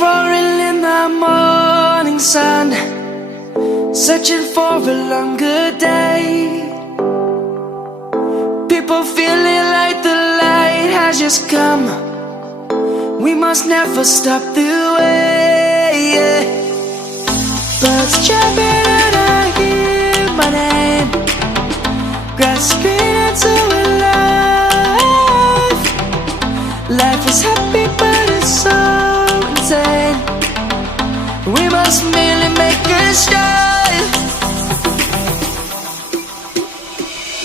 roaring in the morning sun, searching for a longer day. People feeling like the light has just come. We must never stop the way. Birds jumping and I hear my name, grasping into a life. Life is happy but it's so insane. We must merely make a start.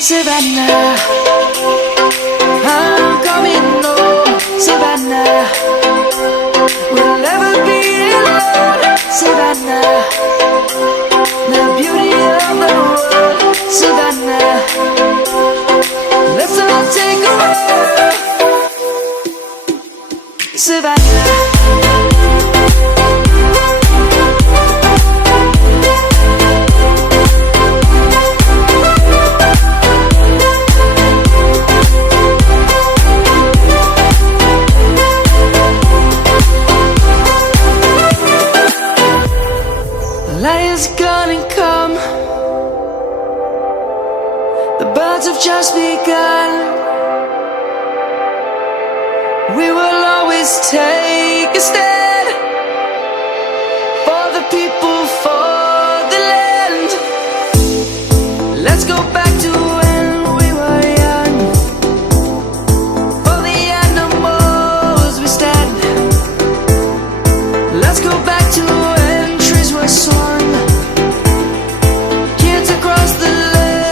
Savannah, I'm coming home. Savannah, we'll never be alone. Savannah, the beauty of the world. Savannah, let's all take a walk. Savannah. Light is gonna come. The birds have just begun. We will always take a stand for the people, for the land. Let's go back to when we were young. For the animals we stand. Let's go back to when trees were swung, kids across the land.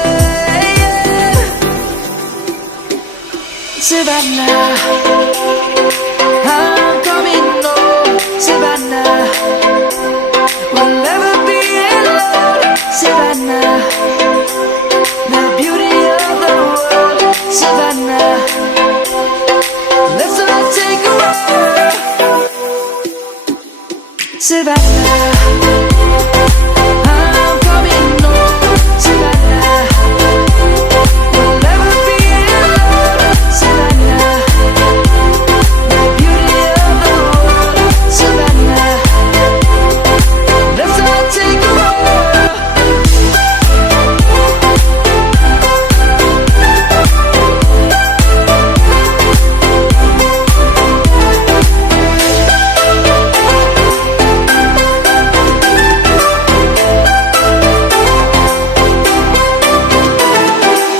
Savannah, I'm coming home. Savannah, we'll never be alone. Savannah, the beauty of the world. Savannah, let's all take a walk. Savannah, I'm coming home. Savannah, we'll never be alone. Savannah, the beauty of the world. Savannah, let's all take a walk.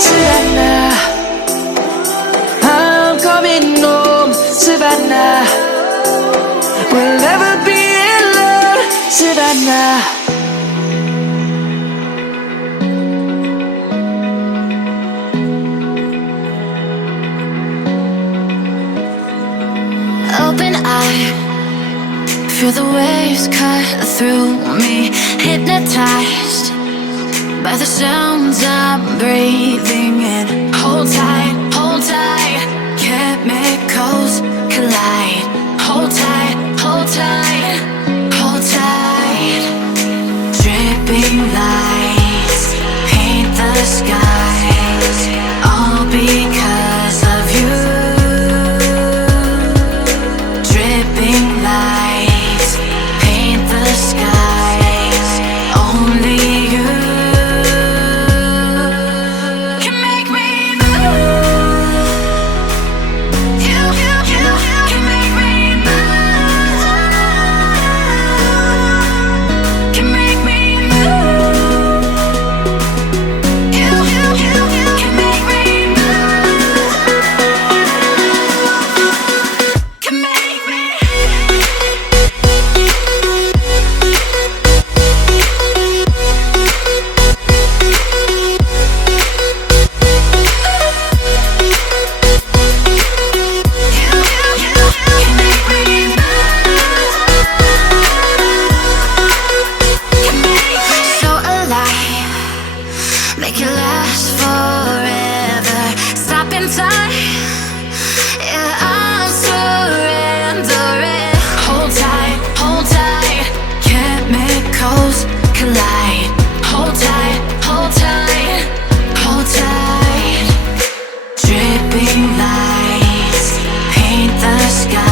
Savannah, I'm coming home. Savannah, we'll never be alone. Savannah. Open eye, feel the waves cut through me. Hypnotized by the sounds I'm breathing in. Hold tight, hold tight. Chemicals collide. Hold tight, hold tight, hold tight. Dripping lights paint the skies, all because of you. Dripping lights paint the skies, only you can make me move. You can make me move. Can make me move. You can make me move. Can make me. So alive, make it last forever. Stop in time, yeah, I'm surrendering. Hold tight, chemicals collide. Hold tight, hold tight, hold tight. Dripping lights paint the sky.